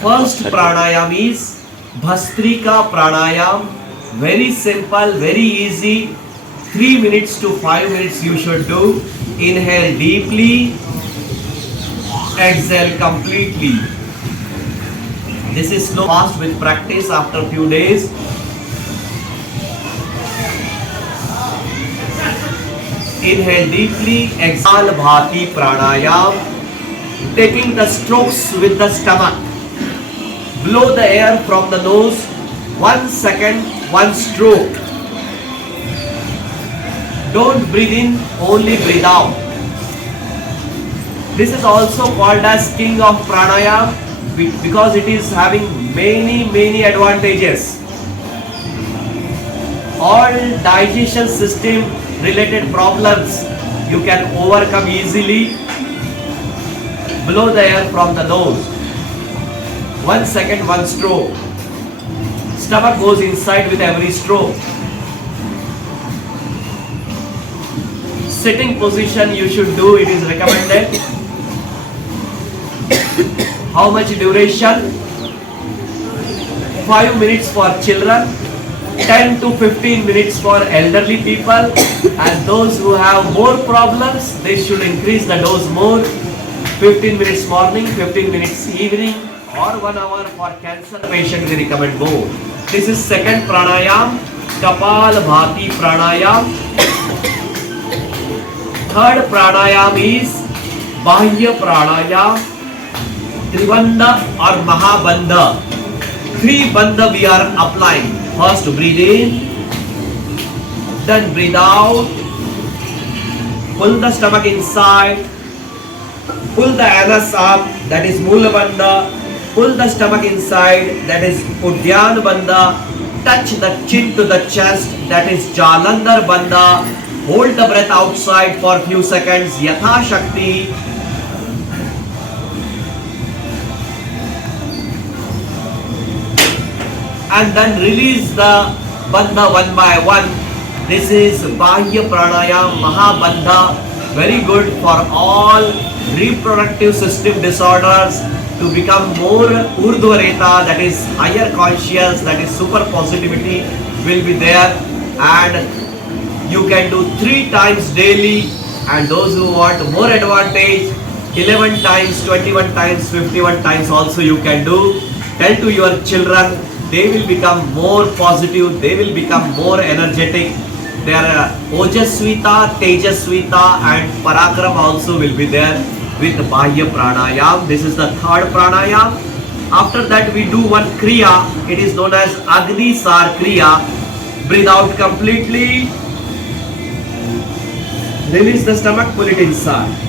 First pranayam is Bhastrika pranayam. Very simple, very easy. 3 minutes to 5 minutes you should do. Inhale deeply, exhale completely. This is slow fast with practice after few days. Inhale deeply, exhale Bhati pranayam. Taking the strokes with the stomach. Blow the air from the nose. 1 second, 1 stroke. Don't breathe in, only breathe out. This is also called as king of pranayam because it is having many advantages. All digestion system related problems you can overcome easily. Blow the air from the nose. 1 second, 1 stroke. Stomach goes inside with every stroke. Sitting position you should do, it is recommended. How much duration? 5 minutes for children, 10 to 15 minutes for elderly people, and those who have more problems, they should increase the dose more. 15 minutes morning, 15 minutes evening, or 1 hour for cancer patient we recommend more. This is second pranayam, Kapal Bhati pranayam. Third pranayam is Bahya pranayam, Tribandha or Mahabandha. 3 bandha we are applying. First breathe in, then breathe out, pull the stomach inside, pull the anus up, that is Mula bandha, pull the stomach inside, that is Udyana bandha, touch the chin to the chest, that is Jalandhar bandha, hold the breath outside for few seconds, Yatha Shakti. And then release the bandha one by one. This is Bahya pranayam, Mahabandha. Very good for all reproductive system disorders to become more Urdhvareta, that is higher conscious, that is super positivity will be there. And you can do 3 times daily, and those who want more advantage, 11 times, 21 times, 51 times also you can do. Tell to your children, they will become more positive, they will become more energetic. Their Ojasvita, Tejasvita and Parakram also will be there with Bahya pranayam. This is the third pranayam. After that we do one Kriya, it is known as Agni Sar Kriya. Breathe out completely, release the stomach, pull it inside.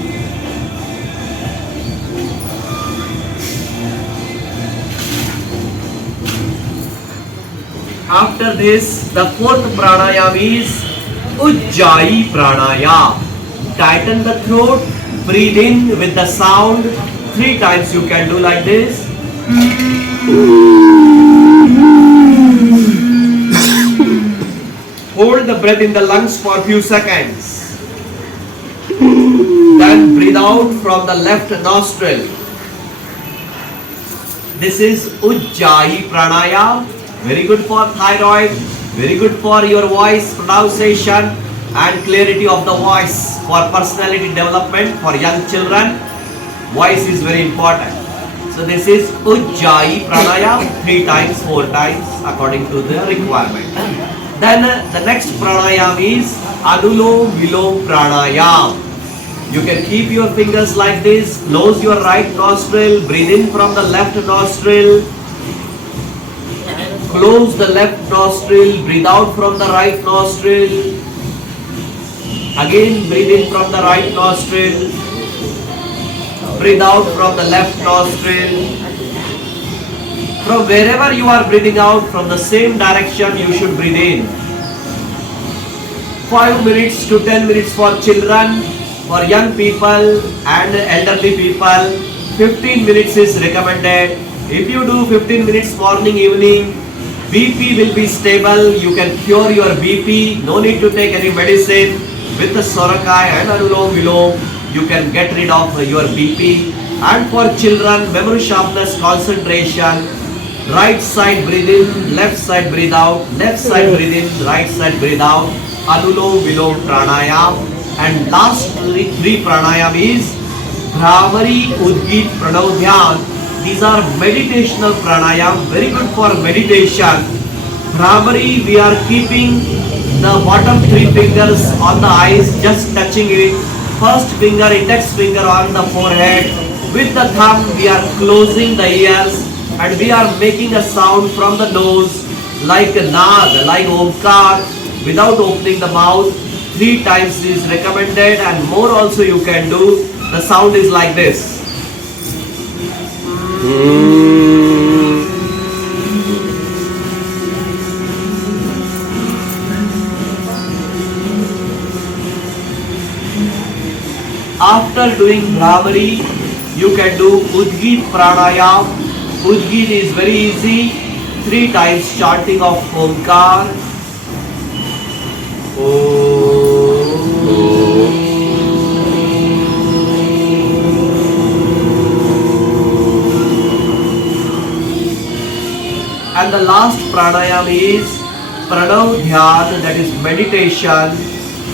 After this, the fourth pranayam is Ujjayi pranayam. Tighten the throat, breathe in with the sound. 3 times you can do like this. Hold the breath in the lungs for a few seconds. Then breathe out from the left nostril. This is Ujjayi pranayam. Very good for thyroid, very good for your voice pronunciation and clarity of the voice, for personality development, for young children. Voice is very important. So this is Ujjayi pranayam, 3 times, 4 times according to the requirement. Then the next pranayam is Anulom Vilom pranayam. You can keep your fingers like this, close your right nostril, breathe in from the left nostril. Close the left nostril, breathe out from the right nostril. Again breathe in from the right nostril. Breathe out from the left nostril. From wherever you are breathing out, from the same direction you should breathe in. 5 minutes to 10 minutes for children, for young people and elderly people. 15 minutes is recommended. If you do 15 minutes morning, evening, BP will be stable. You can cure your BP. No need to take any medicine. With the Sorakai and Anulom Vilom, you can get rid of your BP And for children, memory sharpness, concentration, right side breathe in, left side breathe out, left side breathe in, right side breathe out, Anulom Vilom Pranayam. And last three pranayam is Bhramari, Udgit, Pranav Dhyan. These are meditational pranayam, very good for meditation. Bhramari, we are keeping the bottom three fingers on the eyes, just touching it. First finger, index finger on the forehead. With the thumb, we are closing the ears and we are making a sound from the nose like a nag, like omkar, without opening the mouth. 3 times is recommended and more also you can do. The sound is like this. After doing Bhramari, you can do Udgit Pranayam. Udgit is very easy. 3 times chanting of Omkar. And the last pranayam is Pranav Dhyan, that is meditation.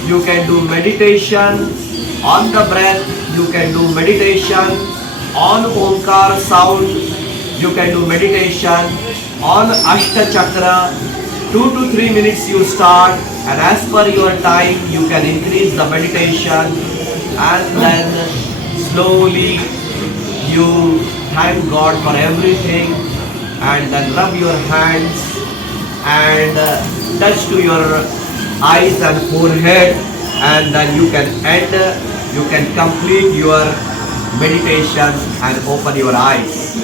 You can do meditation on the breath, you can do meditation on Omkar sound, you can do meditation on Ashta Chakra. 2 to 3 minutes you start, and as per your time you can increase the meditation, and then slowly you thank God for everything, and then rub your hands and touch to your eyes and forehead, and then you can end, you can complete your meditation and open your eyes.